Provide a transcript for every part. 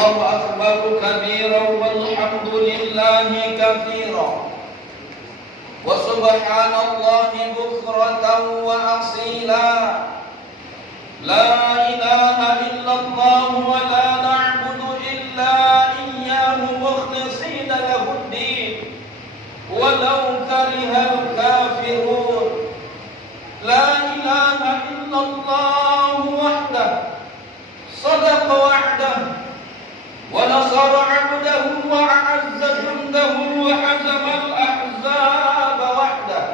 الله أكبر كبيرا والحمد لله كثيرا وسبحان الله بكرة وأصيلا لا إله إلا الله ولا نعبد إلا إياه مخلصين له الدين ولو كره الكافرون لا إله إلا الله وحده صدق وعده ونصر عبده وأعز جنده وحزم الأحزاب وحده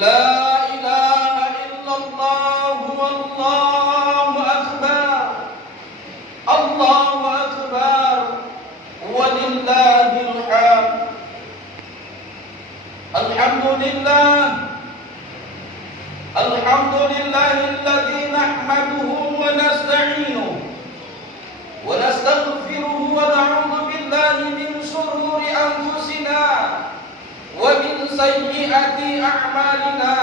لا إله إلا الله والله أكبر الله أكبر ولله الحمد الحمد لله الذي نحمده ونستعينه ونستغفره ونعوذ بالله من شرور أنفسنا ومن سيئات أعمالنا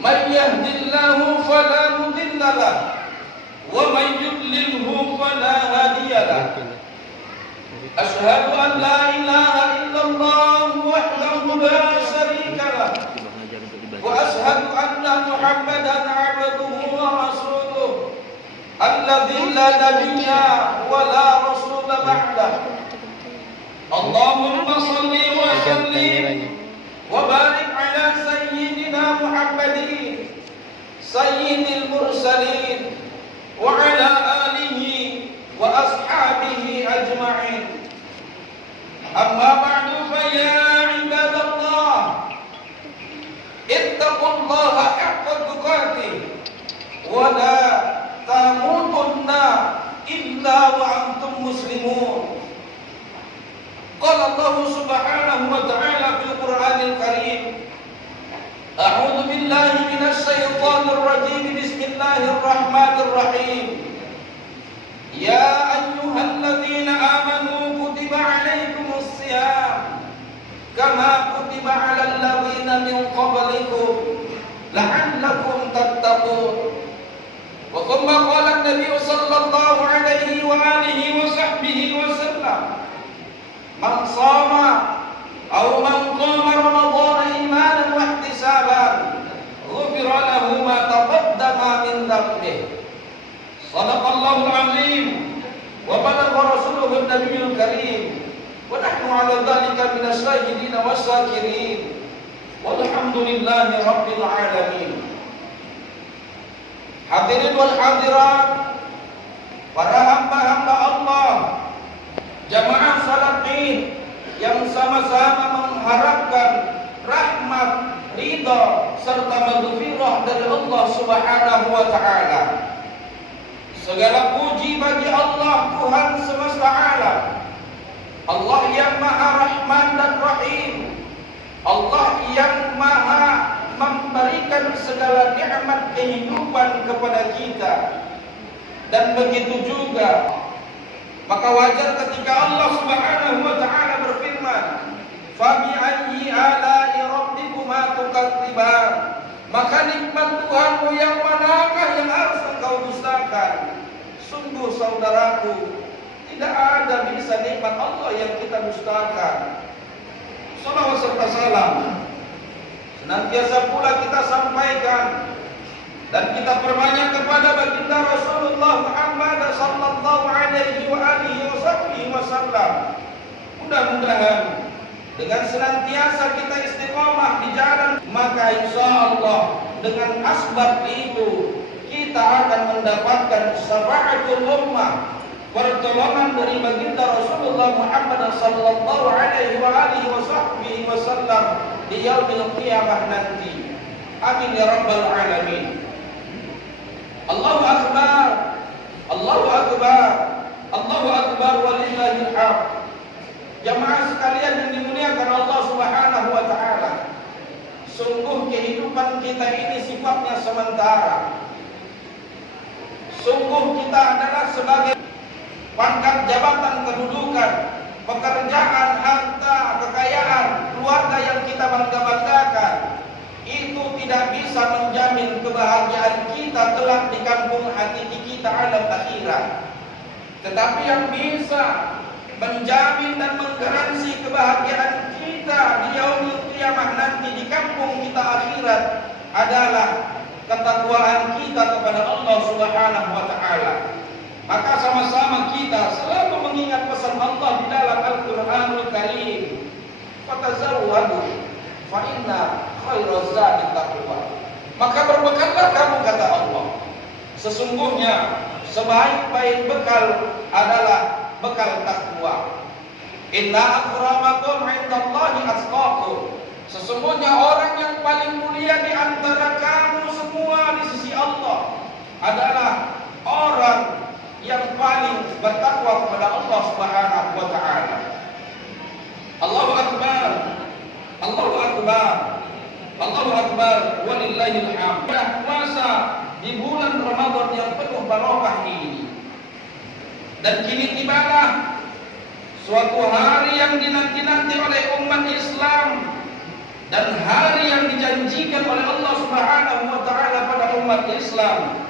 من يهد الله فلا مضل له ومن يضلله فلا هادي له أشهد أن لا إله إلا الله وحده لا شريك له وأشهد أن محمدا عبده ورسوله الذي لا نبي ولا رسول بعده اللهم صل وسلم وبارك على سيدنا محمد سيد المرسلين وعلى آله وأصحابه أجمعين أما بعد فيا عباد الله اتقوا الله حق تقاته ولا تموتن إلا وأنتم مسلمون قال الله سبحانه وتعالى في القرآن الكريم أعوذ بالله من الشيطان الرجيم بسم الله الرحمن الرحيم يا أيها الذين آمنوا كتب عليكم الصيام كما كتب على الذين من قبلكم لعلكم تتقون وثم قال النبي صلى الله عليه وآله وصحبه وسلم من صام أو من قام رمضان إيمانا واحتسابا غفر له ما تقدم من ذنبه صدق الله العظيم وبلغ رسوله النبي الكريم ونحن على ذلك من الشاهدين والشاكرين والحمد لله رب العالمين. Hadirin wal hadirat, para hamba-hamba Allah, jamaah salat Id yang sama-sama mengharapkan rahmat, ridha serta maghfirah dari Allah Subhanahu wa taala. Segala puji bagi Allah Tuhan semesta alam. Allah yang Maha Rahman dan Rahim. Allah yang Maha memberikan segala nikmat kehidupan kepada kita. Dan begitu juga maka wajar ketika Allah Subhanahu wa taala berfirman, "Fa bi ayyi ala'i rabbikuma tukadziban?" Maka nikmat Tuhanmu yang manakah yang harus engkau dustakan? Sungguh saudaraku, tidak ada bisa nikmat Allah yang kita dustakan. Salawat serta salam senantiasa pula kita sampaikan dan kita perbanyak kepada baginda Rasulullah Muhammad sallallahu alaihi wa alihi wasallam. Mudah-mudahan dengan senantiasa kita istiqamah di jalan, maka insyaallah dengan asbab itu kita akan mendapatkan syafaatul ummah, pertolongan dari baginda Rasulullah Muhammad sallallahu alaihi wa alihi wasallam di yaumil qiyamah nanti. Amin ya rabbal alamin. Allahu akbar, Allahu akbar, Allahu akbar walillahil hamd. Jamaah sekalian yang dimuliakan Allah Subhanahu wa taala, sungguh kehidupan kita ini sifatnya sementara. Sungguh kita adalah sebagai pangkat jabatan, kedudukan, pekerjaan, harta, kekayaan, keluarga yang kita bangga-banggakan, itu tidak bisa menjamin kebahagiaan kita kelak di kampung hati kita alam akhirat. Tetapi yang bisa menjamin dan menggaransi kebahagiaan kita di yaumul qiyamah nanti di kampung kita akhirat adalah ketakwaan kita kepada Allah Subhanahu wa taala. Maka sama-sama kita selalu mengingat pesan Allah di dalam Al-Qur'anul Karim. Fatazawwadu fa inna khairaz zadi taqwa. Maka berbekallah kamu, kata Allah. Sesungguhnya sebaik-baik bekal adalah bekal takwa. Inna akramakum indallahi atqakum. Sesungguhnya orang yang paling mulia di antara kamu semua di sisi Allah adalah orang yang paling bertakwa kepada Allah Subhanahu wa taala. Allahu akbar. Allahu akbar. Allahu akbar walillahil hamd. Puasa di bulan Ramadan yang penuh barokah ini. Dan kini tibalah suatu hari yang dinanti-nanti oleh umat Islam dan hari yang dijanjikan oleh Allah Subhanahu wa taala pada umat Islam,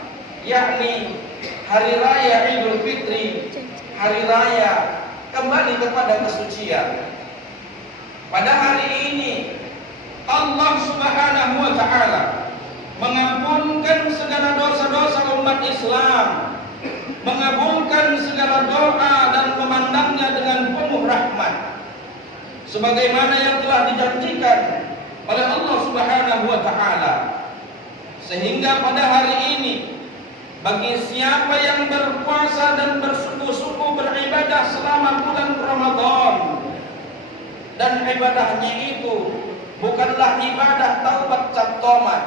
yakni hari raya Idul Fitri, hari raya kembali kepada kesucian. Pada hari ini Allah Subhanahu wa taala mengampunkan segala dosa-dosa umat Islam, mengabulkan segala doa dan memandangnya dengan penuh rahmat, sebagaimana yang telah dijanjikan oleh Allah Subhanahu wa taala. Sehingga pada hari ini bagi siapa yang berpuasa dan bersungguh-sungguh beribadah selama bulan Ramadan, dan ibadahnya itu bukanlah ibadah taubat tomat.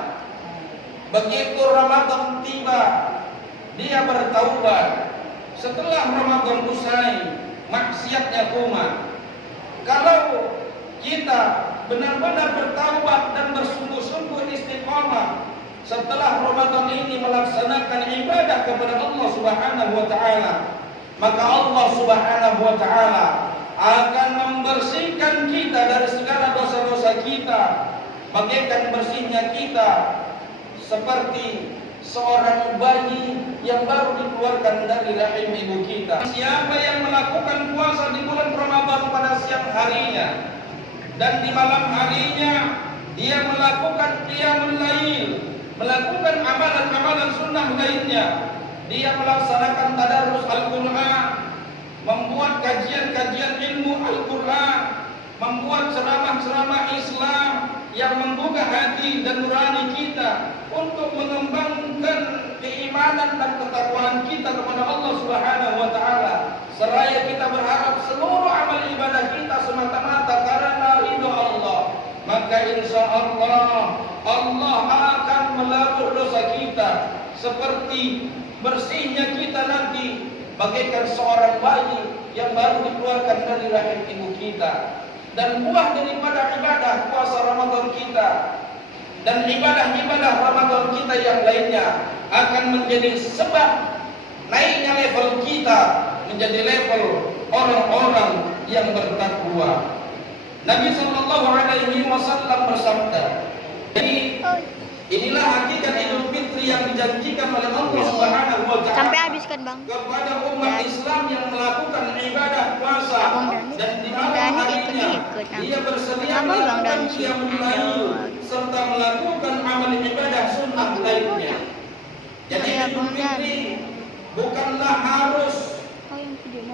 Begitu Ramadan tiba, dia bertaubat. Setelah Ramadan usai, maksiatnya kumat. Kalau kita benar-benar bertaubat dan bersungguh-sungguh istiqamah setelah Ramadan ini melaksanakan ibadah kepada Allah Subhanahu wa taala, maka Allah Subhanahu wa taala akan membersihkan kita dari segala dosa-dosa kita, bagaikan bersihnya kita seperti seorang bayi yang baru dikeluarkan dari rahim ibu kita. Siapa yang melakukan puasa di bulan Ramadan pada siang harinya dan di malam harinya dia melakukan qiyamul lail, melakukan amalan-amalan sunnah lainnya, dia melaksanakan tadarus Al-Qur'an, membuat kajian-kajian ilmu Al-Qur'an, membuat ceramah-ceramah Islam yang menggugah hati dan nurani kita untuk mengembangkan keimanan dan ketakwaan kita kepada Allah Subhanahu wa taala. Seraya kita berharap seluruh amal ibadah kita semata-mata karena ridho Allah, maka insya Allah Allah akan melapur dosa kita seperti bersihnya kita nanti bagaikan seorang bayi yang baru dikeluarkan dari rahim ibu kita. Dan buah daripada ibadah puasa Ramadan kita dan ibadah-ibadah Ramadan kita yang lainnya akan menjadi sebab naiknya level kita menjadi level orang-orang yang bertakwa. Nabi sallallahu alaihi wasallam bersabda, jadi inilah hakikat Idul Fitri yang dijanjikan oleh Allah Subhanahu wa taala. Sampai habis kan, Bang? Kepada umat Islam yang melakukan ibadah puasa dan di malam harinya dia bersedia melakukan qiyamul lail serta melakukan amal ibadah sunnah lainnya. Jadi Idul Fitri bukanlah harus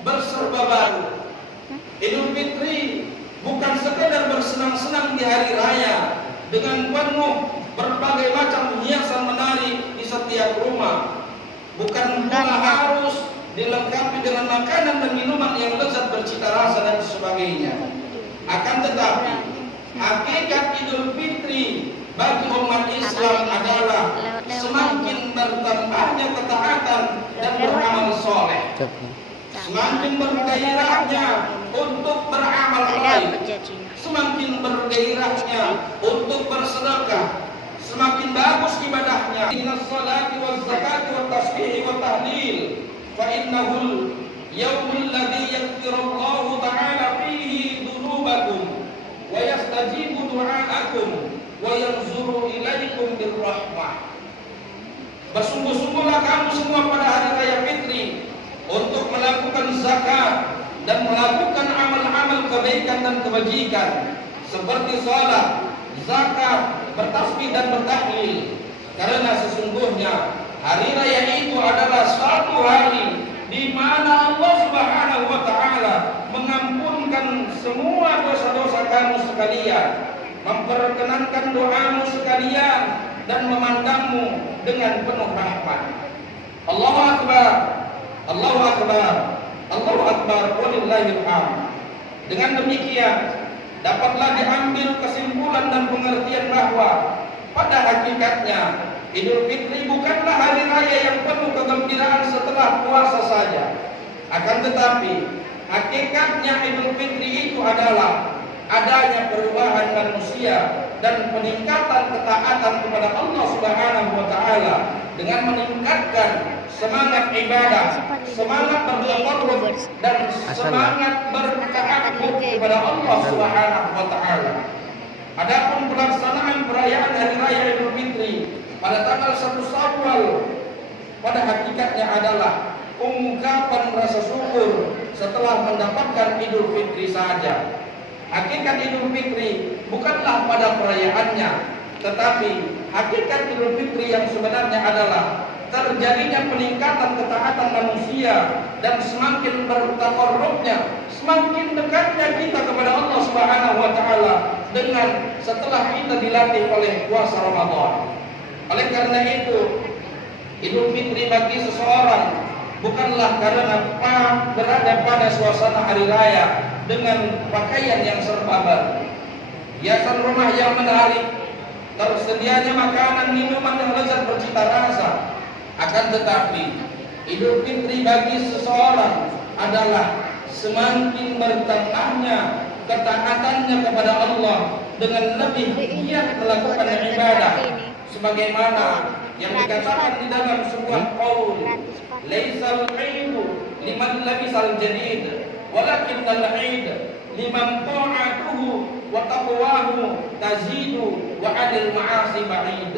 berserba baru. Idul Fitri bukan sekedar bersenang-senang di hari raya dengan penuh berbagai macam hiasan menari di setiap rumah. Bukan pula harus dilengkapi dengan makanan dan minuman yang lezat bercita rasa dan sebagainya. Akan tetapi hakikat Idul Fitri bagi umat Islam adalah semakin bertambahnya ketaatan dan beramal soleh, semakin bergairahnya untuk beramal baik, semakin bergairahnya untuk bersedekah, semakin bagus ibadahnya. Innas salati waz zakati wat tasbih wat tahlil fa innahul yaumul ladzi yaghfirullahu ta'ala fihi dzunubakum wa yastajibu du'aakum wa yanzuru ilaikum birrahmah. Bersungguh-sungguhlah kamu semua pada hari raya Fitri untuk melakukan dan melakukan amal-amal kebaikan dan kebajikan seperti salat, zakat, bertasbih dan bertahlil. Karena sesungguhnya hari raya itu adalah suatu hari di mana Allah Subhanahu wa taala mengampunkan semua dosa-dosa kamu sekalian, memperkenankan doamu sekalian dan memandangmu dengan penuh rahmat. Allahu akbar. Allahu akbar. Allahu akbar walillahil hamd. Dengan demikian dapatlah diambil kesimpulan dan pengertian bahwa pada hakikatnya Idul Fitri bukanlah hari raya yang penuh kegembiraan setelah puasa saja. Akan tetapi hakikatnya Idul Fitri itu adalah adanya perubahan manusia dan peningkatan ketaatan kepada Allah Subhanahu wa taala dengan meningkatkan semangat ibadah, semangat bertakarrub dan semangat berta'abbud kepada Allah Subhanahu wa taala. Adapun pelaksanaan perayaan hari raya Idul Fitri pada tanggal 1 Syawal pada hakikatnya adalah ungkapan rasa syukur setelah mendapatkan Idul Fitri saja. Hakikat Idul Fitri bukanlah pada perayaannya, tetapi hakikat Idul Fitri yang sebenarnya adalah terjadinya peningkatan ketaatan manusia dan semakin bertakarrubnya, semakin dekatnya kita kepada Allah Subhanahu wa taala dengan setelah kita dilatih oleh puasa Ramadan. Oleh karena itu, Idul Fitri bagi seseorang bukanlah karena berada pada suasana hari raya dengan pakaian yang serba baru, hiasan rumah yang menarik, tersedianya makanan minuman yang lezat bercita rasa. Akan tetapi Idul Fitri bagi seseorang adalah semakin bertambahnya ketaatannya kepada Allah dengan lebih giat melakukan ibadah, sebagaimana yang dikatakan di dalam sebuah qaul, laisal 'aidu liman labisal jadid walakinnal 'aid liman ta'atuhu wa taqwahu tazidu wa 'anil ma'asi ba'id.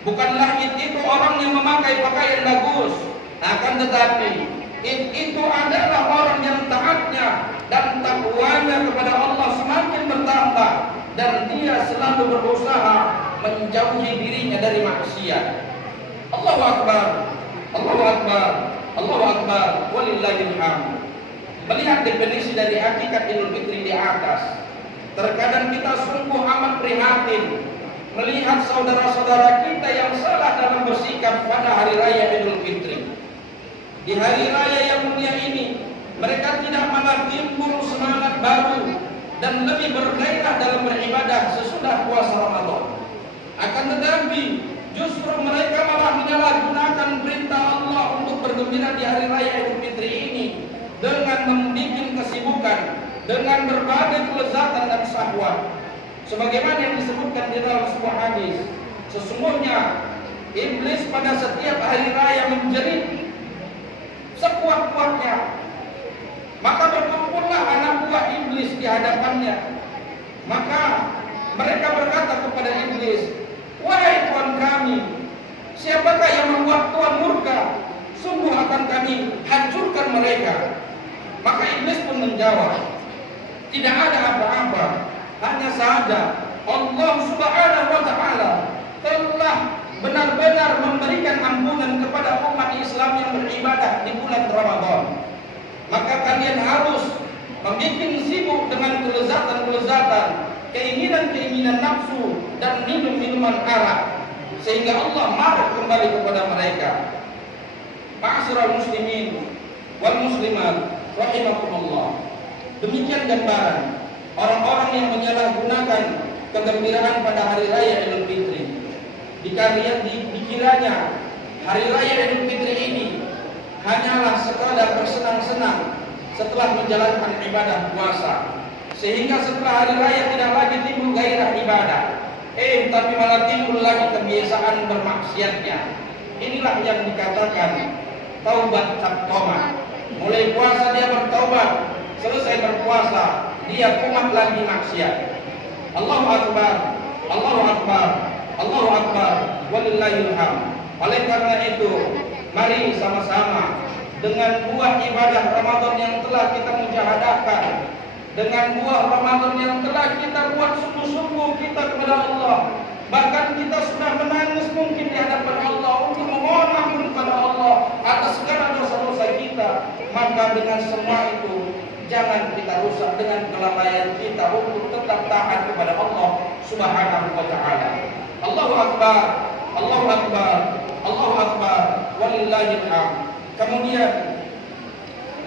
Bukanlah itu orang yang memakai pakaian bagus, akan tetapi itu adalah orang yang taatnya dan takwanya kepada Allah semakin bertambah dan dia selalu berusaha menjauhi dirinya dari maksiat. Allahu akbar. Allahu akbar. Allahu akbar walillahil hamd. Melihat definisi dari hakikat Idul Fitri di atas, terkadang kita sungguh amat prihatin melihat saudara-saudara kita yang salah dalam bersikap pada hari raya Idul Fitri. Di hari raya yang mulia ini, mereka tidak malah timbul semangat baru dan lebih bergairah dalam beribadah sesudah puasa Ramadan. Akan tetapi justru mereka malah menyalahgunakan perintah Allah untuk bergembira di hari raya Idul Fitri ini dengan membuat kesibukan, dengan berbagai kelezatan dan syahwat. Sebagaimana yang disebutkan di dalam sebuah hadis, sesungguhnya iblis pada setiap hari raya menjerit sekuat-kuatnya, maka berkumpullah anak buah iblis di hadapannya. Maka mereka berkata kepada iblis, "Wahai Tuhan kami, siapakah yang membuat Tuhan murka? Sungguh akan kami hancurkan mereka." Maka iblis pun menjawab, "Tidak ada apa-apa, hanya saja Allah Subhanahu wa taala telah benar-benar memberikan ampunan kepada umat Islam yang beribadah di bulan Ramadan. Maka kalian harus membuat sibuk dengan kelezatan-kelezatan, keinginan-keinginan nafsu dan minum-minuman arak, sehingga Allah marah kembali kepada mereka." Ma'asyiral muslimin wal muslimat rahimakumullah. Demikian gambaran orang-orang yang menyalahgunakan kegembiraan pada hari raya Idul Fitri. Dikiranya hari raya Idul Fitri ini hanyalah sekadar bersenang-senang setelah menjalankan ibadah puasa, sehingga setelah hari raya tidak lagi timbul gairah ibadah, tapi malah timbul lagi kebiasaan bermaksiatnya. Inilah yang dikatakan taubat tabtomat. Mulai puasa dia bertaubat, selesai berpuasa dia kumat lagi maksiat. Allahu akbar, Allahu akbar, Allahu akbar walillahil hamd. Oleh karena itu, mari sama-sama dengan buah ibadah Ramadan yang telah kita mujahadahkan, dengan buah Ramadan yang telah kita buat sungguh-sungguh kita kepada Allah. Bahkan kita sudah menangis mungkin di hadapan Allah untuk memohon ampun kepada Allah atas segala dosa-dosa kita. Maka dengan semua itu jangan kita rusak dengan kelalaian kita untuk tetap taat kepada Allah Subhanahu wa taala. Allahu akbar, Allahu akbar, Allahu akbar, walillahil hamd. Kemudian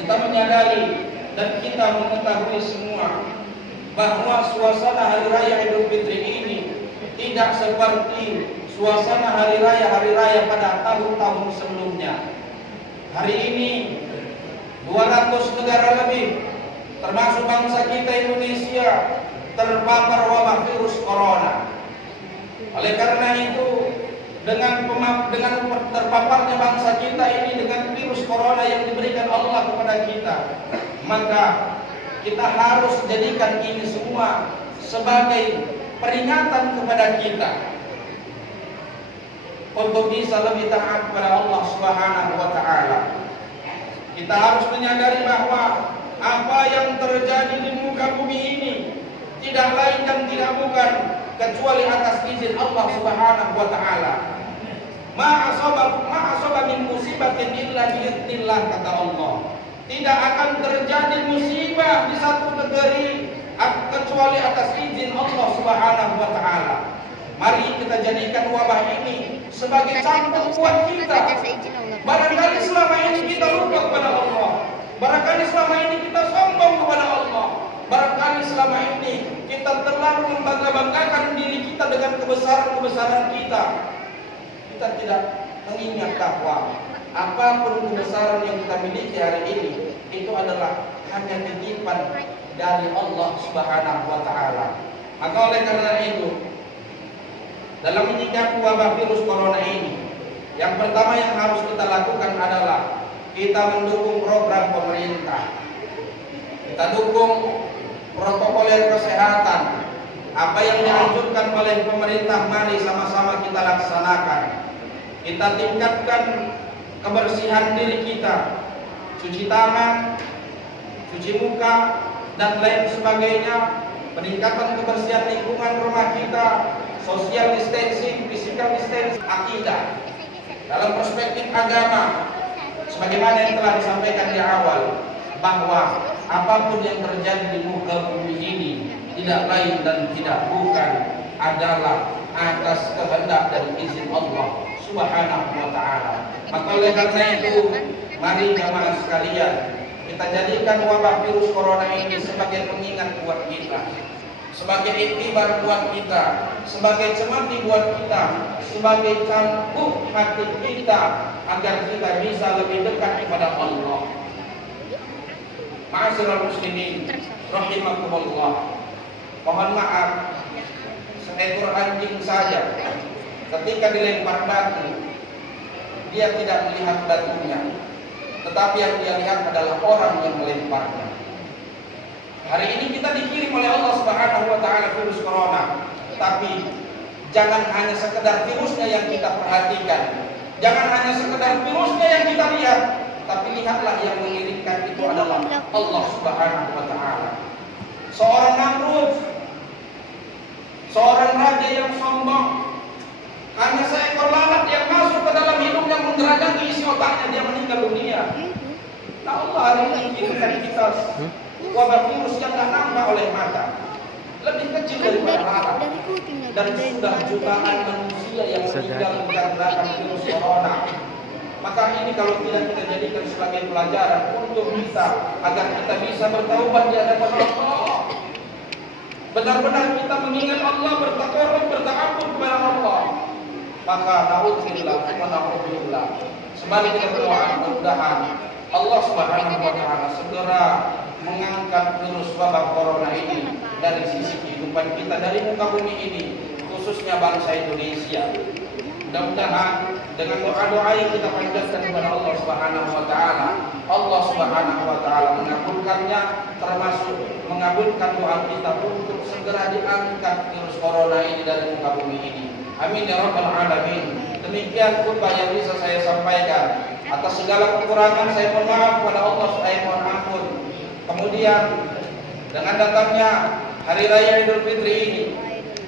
kita menyadari dan kita mengetahui semua bahwa suasana hari raya Idul Fitri ini tidak seperti suasana hari raya pada tahun-tahun sebelumnya. Hari ini 200 negara lebih termasuk bangsa kita Indonesia terpapar wabah virus corona. Oleh karena itu, dengan terpaparnya bangsa kita ini dengan virus corona yang diberikan Allah kepada kita, maka kita harus jadikan ini semua sebagai peringatan kepada kita untuk bisa lebih taat kepada Allah Subhanahu wa taala. Kita harus menyadari bahwa apa yang terjadi di muka bumi ini tidak lain dan tidak bukan kecuali atas izin Allah Subhanahu wa taala. Ma asaba min musibatin illa biidznillah, kata Allah. Tidak akan terjadi musibah di satu negeri kecuali atas izin Allah Subhanahu wa taala. Mari kita jadikan wabah ini sebagai contoh buat kita. Barangkali selama ini kita lupa kepada Allah. Barangkali selama ini kita sombong kepada Allah. Barangkali selama ini kita terlalu membangga-banggakan diri kita dengan kebesaran-kebesaran kita. Kita tidak mengingat bahwa apapun kebesaran yang kita miliki hari ini itu adalah hanya titipan dari Allah Subhanahu wa taala. Maka oleh karena itu, dalam menyikapi wabah virus corona ini, yang pertama yang harus kita lakukan adalah kita mendukung program pemerintah. Kita dukung protokoler kesehatan. Apa yang dianjurkan oleh pemerintah, mari sama-sama kita laksanakan. Kita tingkatkan kebersihan diri kita, cuci tangan, cuci muka, dan lain sebagainya. Peningkatan kebersihan lingkungan rumah kita, social distancing, physical distancing, akidah. Dalam perspektif agama, sebagaimana yang telah disampaikan di awal, bahwa apapun yang terjadi di muka bumi ini tidak lain dan tidak bukan adalah atas kehendak dan izin Allah Subhanahu wa taala. Maka oleh karena itu, mari jamaah sekalian, kita jadikan wabah virus corona ini sebagai pengingat buat kita, sebagai iktibar buat kita, sebagai cemeti buat kita, sebagai cambuk hati kita agar kita bisa lebih dekat kepada Allah. Ma'asyiral muslimin rahimakumullah. Mohon maaf, seekor anjing saja ketika dilempar batu, dia tidak melihat batunya, tetapi yang dia lihat adalah orang yang melemparnya. Hari ini kita dikirim oleh Allah Subhanahu wa taala virus corona, tapi jangan hanya sekedar virusnya yang kita perhatikan, jangan hanya sekedar virusnya yang kita lihat, tapi lihatlah yang mengirimkan itu adalah Allah Subhanahu wa taala. Seorang Namrud, seorang raja yang sombong, hanya seekor lalat yang masuk ke dalam hidungnya menggeragahi isi otaknya, dia meninggal dunia. Nah, Allah hari ini kirimkan kita wabah virus yang tidak nampak oleh mata, lebih kecil daripada lalat, dan sudah jutaan manusia yang meninggal dikarenakan virus corona. Maka ini kalau tidak kita jadikan sebagai pelajaran untuk kita, agar kita bisa bertaubat di hadapan Allah, benar-benar kita mengingat Allah, bertakarub, berta'abbud kepada Allah, maka na'udzubillah wa na'udzubillah. Sembari kita berdoa, mudah-mudahan Allah Subhanahu wa taala segera mengangkat virus wabah corona ini dari sisi kehidupan kita, dari muka bumi ini, khususnya bangsa Indonesia. Mudah-mudahan dengan doa-doa yang kita panjatkan kepada Allah Subhanahu wa taala, Allah Subhanahu wa taala mengabulkannya, termasuk mengabulkan doa kita untuk segera diangkat virus corona ini dari muka bumi ini. Amin ya rabbal alamin. Demikian khutbah yang bisa saya sampaikan. Atas segala kekurangan saya mohon maaf kepada Allah, saya mohon ampun. Kemudian dengan datangnya Hari Raya Idul Fitri ini,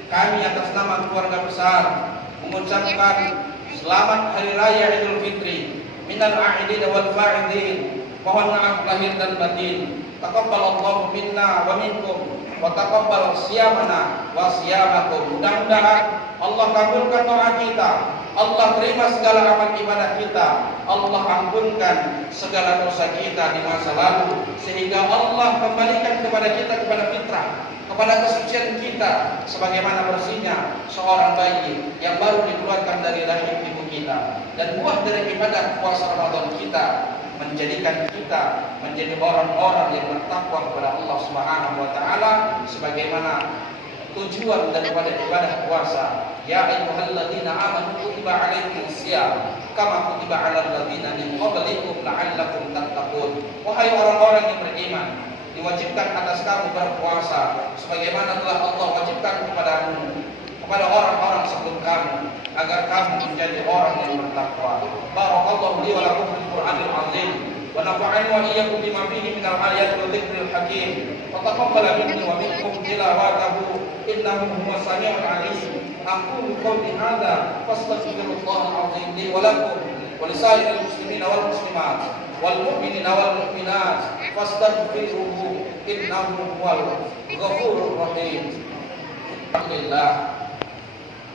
kami atas nama keluarga besar mengucapkan selamat Hari Raya Idul Fitri. Minal a'idin wal fa'idin. Mohon maaf lahir dan batin. Taqabbalallahu minna wa minkum wa taqabbal siyamana wa siyamakum. Mudah-mudahan Allah kabulkan doa kita, Allah terima segala amal ibadah kita, Allah ampunkan segala dosa kita di masa lalu, sehingga Allah kembalikan kepada kita kepada fitrah, kepada kesucian kita, sebagaimana bersihnya seorang bayi yang baru dikeluarkan dari rahim ibu kita. Dan buah dari ibadah puasa Ramadan kita menjadikan kita menjadi orang-orang yang bertakwa kepada Allah Subhanahu wa taala, sebagaimana tujuan daripada ibadah puasa. Ya ayyuhalladzina amanu kutiba alaikumus syiyam kama kutiba alal ladzina min qablikum la'allakum tattaqun. Wahai orang-orang yang beriman, diwajibkan atas kamu berpuasa sebagaimana telah Allah wajibkan kepadamu, kepada orang-orang sebelum kamu, agar kamu menjadi orang yang bertakwa. Barakallahu li wa lakum fil Qur'anil azim wa nafa'ani wa iyyakum bima fihi minal ayati wal dzikril hakim. Taqabbal minni wa minkum tilawatahu innahu huwas samiul alim. Aqulu qawli hadza fastaghfirullahal azim li wa lakum wa lisa'iril muslimina wal muslimat wal mu'minina wal mu'minat fastaghfiruhu innahu huwal ghafurur rahim. Alhamdulillah.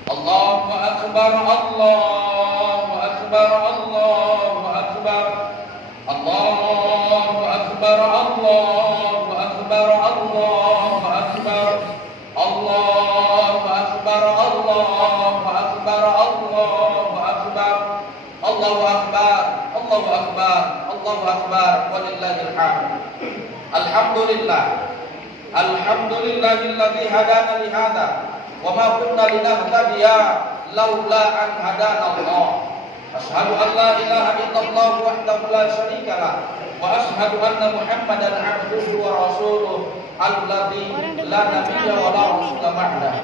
Allahu akbar, Allahu akbar, Allahu akbar, Allahu akbar, Allahu akbar, Allahu akbar, Allahu akbar, Allahu akbar, Allahu akbar, Allahu akbar, Allahu akbar, Allahu akbar, walillahil hamd. Alhamdulillah, alhamdulillahilladzi hadana li hadza wa ma kunna linahtadiya laula an hadana Allah. Asyhadu an la ilaha illallah wahdahu la syarika lah wa asyhadu anna Muhammadan abduhu wa rasuluh alladzi la nabiyya wa la rasula ba'dah.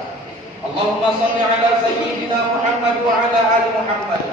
Allahumma shalli ala sayyidina Muhammad wa ala ali Muhammad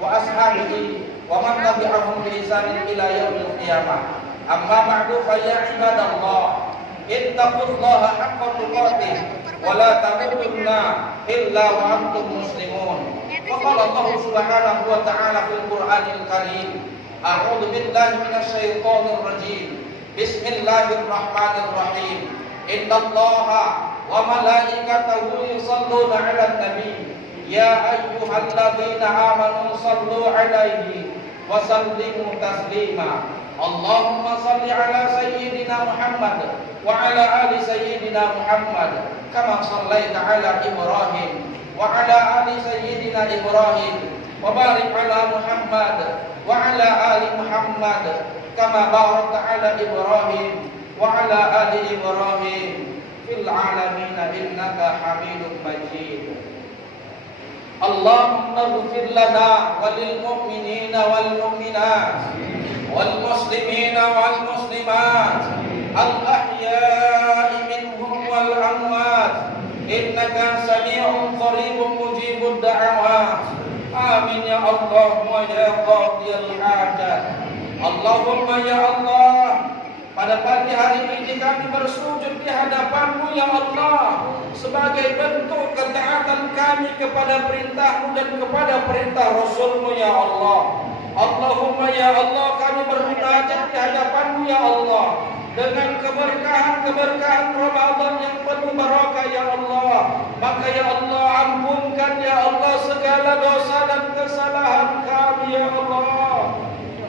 wa ashabihi wa man tabi'ahum bi ihsan ila yaumil qiyamah. Amma ba'du fa ya ibadallah ittaqullaha haqqa tuqatih wa la tamutunna illa wa antum muslimun. Faqala Allah subhanahu wa ta'ala fil Qur'anil Karim, a'udzu billahi minasy syaithanir rajim. Bismillahirrahmanirrahim. Innallaha wa malaikatahu yusholluna 'alan nabi. Ya ayyuhalladzina amanu shallu 'alaihi wa sallimu taslima. Allahumma salli ala sayyidina Muhammad wa ala ali sayyidina Muhammad kama sallaita ala Ibrahim wa ala ali sayyidina Ibrahim wa barik ala Muhammad wa ala ali Muhammad kama barakta ala Ibrahim wa ala ali Ibrahim fil alamin innaka Hamidum Majid. Allahumma ighfir lana wa lil mu'minina wal mu'minat wal muslimina wal muslimat al ahya'i minhum wal amwat innaka sami'un qaribun mujibud da'awat. Amin ya Allah wa ya qadiyal hajat. Allahumma ya Allah, pada pagi hari ini kami bersujud di hadapan-Mu ya Allah sebagai bentuk ketaatan kami kepada perintah-Mu dan kepada perintah Rasul-Mu ya Allah. Allahumma ya Allah, kami bermunajat di hadapan-Mu ya Allah dengan keberkahan-keberkahan Ramadan yang penuh barakah ya Allah. Maka ya Allah, ampunkan ya Allah segala dosa dan kesalahan kami ya Allah.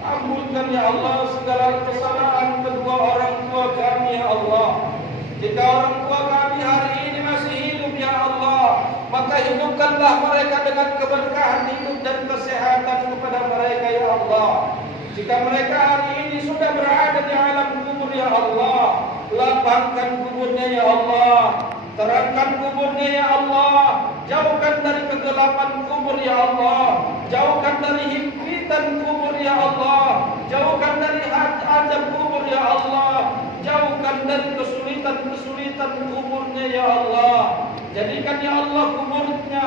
Ampunkan ya Allah segala kesalahan kedua orang tua kami ya Allah. Jika orang tua kami hari ini masih hidup ya Allah, maka hidupkanlah mereka dengan keberkahan hidup dan kesehatan kepada mereka ya Allah. Jika mereka hari ini sudah berada di alam kubur ya Allah, lapangkan kuburnya ya Allah, terangkan kuburnya ya Allah, jauhkan dari kegelapan kubur ya Allah, jauhkan dari himpitan kubur ya Allah, jauhkan dari azab kubur ya Allah, jauhkan dari kesulitan-kesulitan kuburnya ya Allah. Jadikan ya Allah kuburnya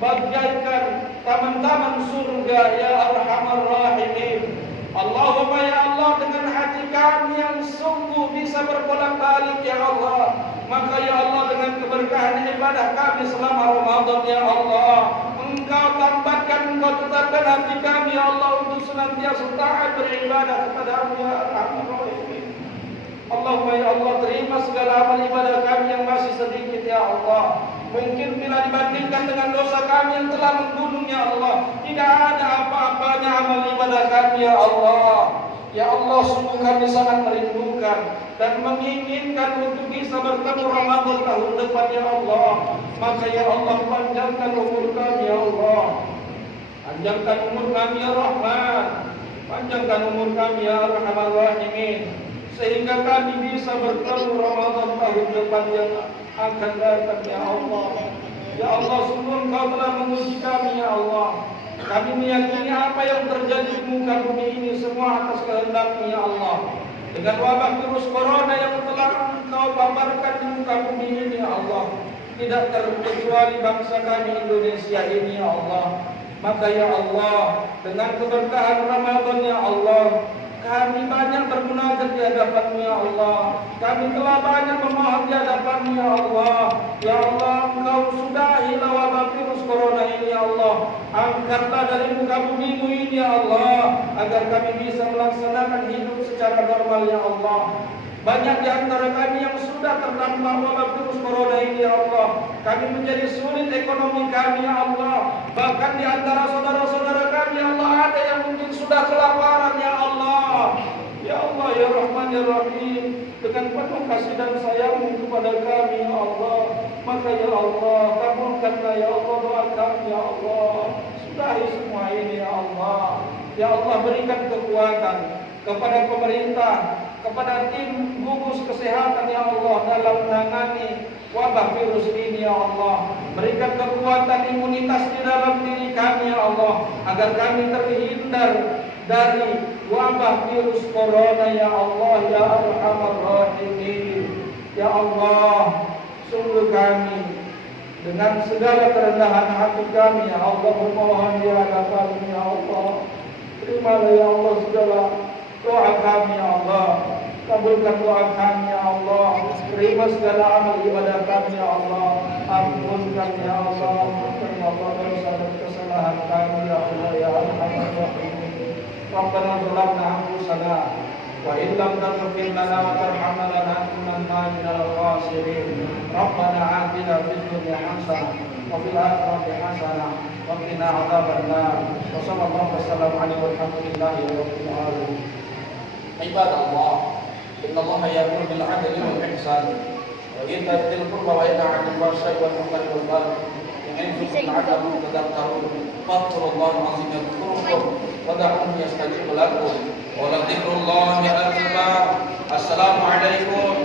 bagaikan taman-taman surga ya Arhamar Rahimin. Allahumma ya Allah, dengan hati kami yang sungguh bisa berbolak-balik ya Allah, maka ya Allah dengan keberkahan ibadah kami selama Ramadan ya Allah, Engkau tambahkan, Engkau tetapkan hati kami ya Allah untuk senantiasa taat beribadah kepada-Mu ya Arhamar Rahimin. Allahumma ya Allah, terima segala amal ibadah kami yang masih sedikit ya Allah. Mungkin bila dibandingkan dengan dosa kami yang telah menggunung ya Allah, tidak ada apa-apanya amal ibadah kami ya Allah. Ya Allah, sungguh kami sangat merindukan dan menginginkan untuk bisa bertemu Ramadan tahun depan ya Allah. Maka ya Allah, panjangkan umur kami ya Allah, panjangkan umur kami ya Rahman, panjangkan umur kami ya Arhamar Rahimin, sehingga kami bisa bertemu Ramadan tahun depan yang akan datang ya Allah. Ya Allah, sungguh Engkau telah menguji kami ya Allah. Kami meyakini apa yang terjadi di muka bumi ini semua atas kehendak-Mu ya Allah. Dengan wabah virus corona yang telah Engkau paparkan di muka bumi ini ya Allah, tidak terkecuali bangsa kami Indonesia ini ya Allah. Maka ya Allah, dengan keberkahan Ramadan ya Allah, kami banyak bermunajat di hadapan-Mu ya Allah. Kami telah banyak memohon di hadapan-Mu ya Allah. Ya Allah, Engkau sudahi wabah virus corona ini ya Allah. Angkatlah dari muka bumi-Mu ini ya Allah, agar kami bisa melaksanakan hidup secara normal ya Allah. Banyak di antara kami yang sudah terdampak wabah virus corona ini ya Allah. Kami menjadi sulit ekonomi kami ya Allah. Bahkan di antara saudara-saudara kami ya Allah, ada yang mungkin sudah kelaparan ya Allah. Ya Allah ya Rahman ya Rahim, dengan penuh kasih dan sayang-Mu kepada kami ya Allah, maka ya Allah, kabulkanlah ya Allah doa kami ya Allah. Sudahi semua ini ya Allah. Ya Allah, berikan kekuatan kepada pemerintah, kepada tim gugus kesehatan ya Allah dalam menangani wabah virus ini ya Allah. Berikan kekuatan imunitas di dalam diri kami ya Allah, agar kami terhindar dari wabah virus corona ya Allah ya Arhamar Rahimin. Ya Allah, sungguh kami dengan segala kerendahan hati kami ya Allah memohon di hadapan-Mu ya Allah. Terimalah ya Allah segala doa kami ya Allah. Kabulkan doa kami ya Allah. Terima segala amal ibadah kami ya Allah. Ampunkan ya Allah, ampunkan ya Allah dosa dan kesalahan kami ya Allah ya Arhamar Rahimin. Rabbana zalamna anfusana wa in lam taghfir lana wa tarhamna lanakunanna minal khasirin. Rabbana atina fid dunya hasanah wa fil akhirati hasanah wa qina adzabannar. Wa sallallahu wasallam ala walhamdulillahi rabbil alamin. Ibadallah, inna Allaha ya'muru bil 'adli wal ihsan wa ita'i dzil qurba wa yanha 'anil fahsya'i wal munkari wal baghi ya'izukum la'allakum tadhakkarun. Fadhkurullaha al-'azim yadhkurkum wa da'uhu yastajib lakum wa la dzikrullahi akbar. Assalamu alaikum